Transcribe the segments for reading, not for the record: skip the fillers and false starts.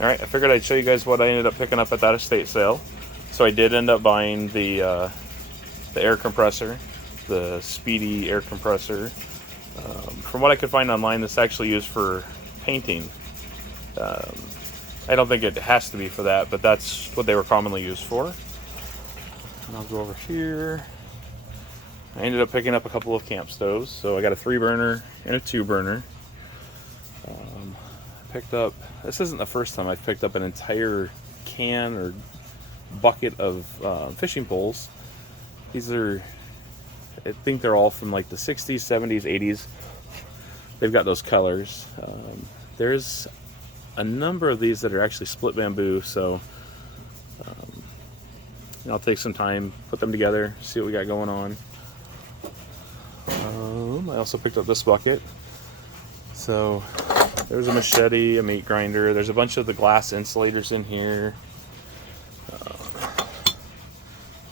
Alright, I figured I'd show you guys what I ended up picking up at that estate sale. So I did end up buying the air compressor, the Speedy air compressor. From what I could find online, this is actually used for painting. I don't think it has to be for that, but that's what they were commonly used for. And I'll go over here. I ended up picking up a couple of camp stoves. So I got a 3-burner and a 2-burner. Picked up, this isn't the first time I've picked up an entire can or bucket of fishing poles. These are, I think they're all from like the 60s, 70s, 80s. They've got those colors. There's a number of these that are actually split bamboo, so I'll take some time, put them together, see what we got going on. I also picked up this bucket. So there's a machete, a meat grinder. There's a bunch of the glass insulators in here. I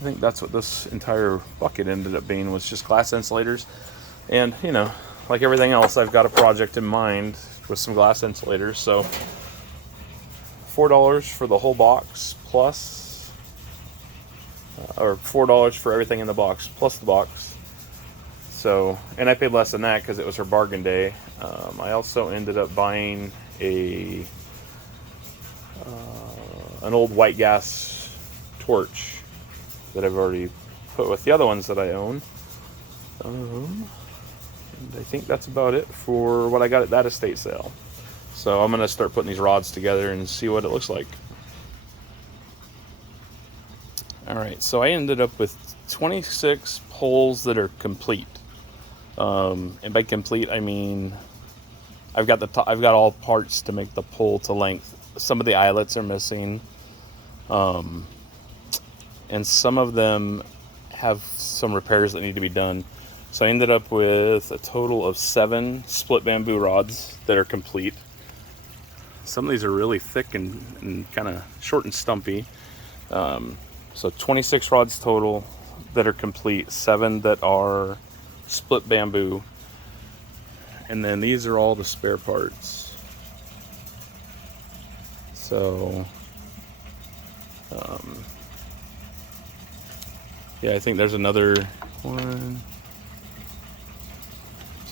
think that's what this entire bucket ended up being, was just glass insulators. And, you know, like everything else, I've got a project in mind with some glass insulators. So $4 for the whole box plus, or $4 for everything in the box plus the box. So, and I paid less than that because it was her bargain day. I also ended up buying an old white gas torch that I've already put with the other ones that I own. And I think that's about it for what I got at that estate sale. So I'm going to start putting these rods together and see what it looks like. Alright, so I ended up with 26 poles that are complete. And by complete, I mean I've got all parts to make the pole to length. Some of the eyelets are missing, and some of them have some repairs that need to be done. So I ended up with a total of 7 split bamboo rods that are complete. Some of these are really thick and kind of short and stumpy. So 26 rods total that are complete, 7 that are split bamboo, and then these are all the spare parts. So yeah, I think there's another 1,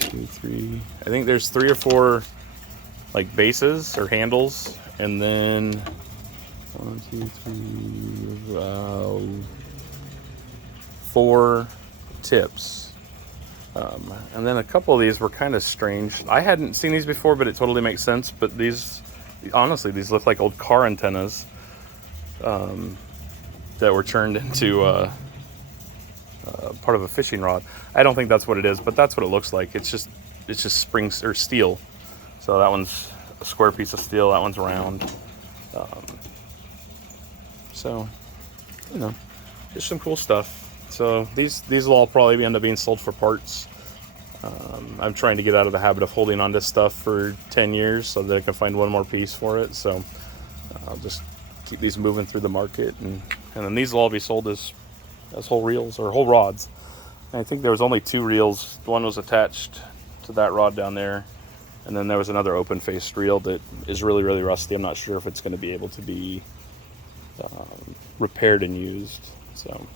2, 3. I think there's 3 or 4 like bases or handles, and then 1, 2, 3, 4 tips. And then a couple of these were kind of strange. I hadn't seen these before, but it totally makes sense. But these, honestly, these look like old car antennas that were turned into part of a fishing rod. I don't think that's what it is, but that's what it looks like. It's just springs or steel. So that one's a square piece of steel. That one's round. So, you know, just some cool stuff. So these will all probably end up being sold for parts. I'm trying to get out of the habit of holding on to stuff for 10 years so that I can find one more piece for it. So I'll just keep these moving through the market, and then these will all be sold as whole reels or whole rods. And I think there was only 2 reels. One was attached to that rod down there, and then there was another open-faced reel that is really, really rusty. I'm not sure if it's going to be able to be repaired and used. So